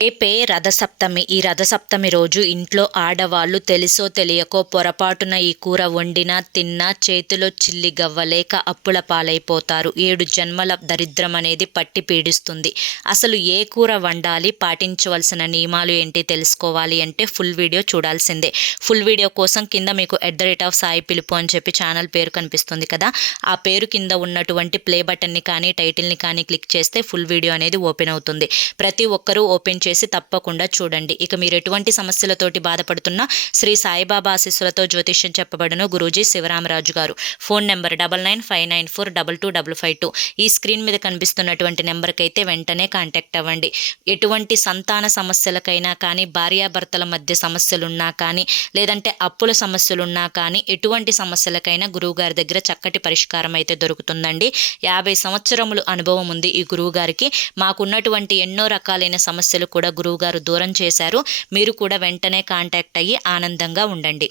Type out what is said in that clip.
రేపే రథసప్తమి. ఈ రథసప్తమి రోజు ఇంట్లో ఆడవాళ్ళు తెలుసో తెలియకో పొరపాటున ఈ కూర వండినా తిన్నా చేతిలో చిల్లి గవ్వలేక అప్పుల పాలైపోతారు. 7 జన్మల దరిద్రం అనేది పట్టి పీడిస్తుంది. అసలు ఏ కూర వండాలి, పాటించవలసిన నియమాలు ఏంటి తెలుసుకోవాలి అంటే ఫుల్ వీడియో చూడాల్సిందే. ఫుల్ వీడియో కోసం కింద మీకు @సాయి పిలుపు అని చెప్పి ఛానల్ పేరు కనిపిస్తుంది కదా, ఆ పేరు కింద ఉన్నటువంటి ప్లే బటన్ని కానీ టైటిల్ని కానీ క్లిక్ చేస్తే ఫుల్ వీడియో అనేది ఓపెన్ అవుతుంది. ప్రతి ఒక్కరూ ఓపెన్ చేసి తప్పకుండా చూడండి. ఇక మీరు ఎటువంటి సమస్యలతోటి బాధపడుతున్నా శ్రీ సాయిబాబా ఆశీస్సులతో జ్యోతిష్యం చెప్పబడును గురూజీ శివరామరాజు గారు. Phone number 9959422552. ఈ స్క్రీన్ మీద కనిపిస్తున్నటువంటి నెంబర్కి అయితే వెంటనే కాంటాక్ట్ అవ్వండి. ఎటువంటి సంతాన సమస్యలకైనా కానీ, భార్యాభర్తల మధ్య సమస్యలున్నా కానీ, లేదంటే అప్పుల సమస్యలున్నా కానీ, ఎటువంటి సమస్యలకైనా గురువుగారి దగ్గర చక్కటి పరిష్కారం అయితే దొరుకుతుందండి. 50 సంవత్సరములు అనుభవం ఉంది ఈ గురువుగారికి. మాకున్నటువంటి ఎన్నో రకాలైన సమస్యలు కూడా గురువుగారు దూరం చేశారు. మీరు కూడా వెంటనే కాంటాక్ట్ అయ్యి ఆనందంగా ఉండండి.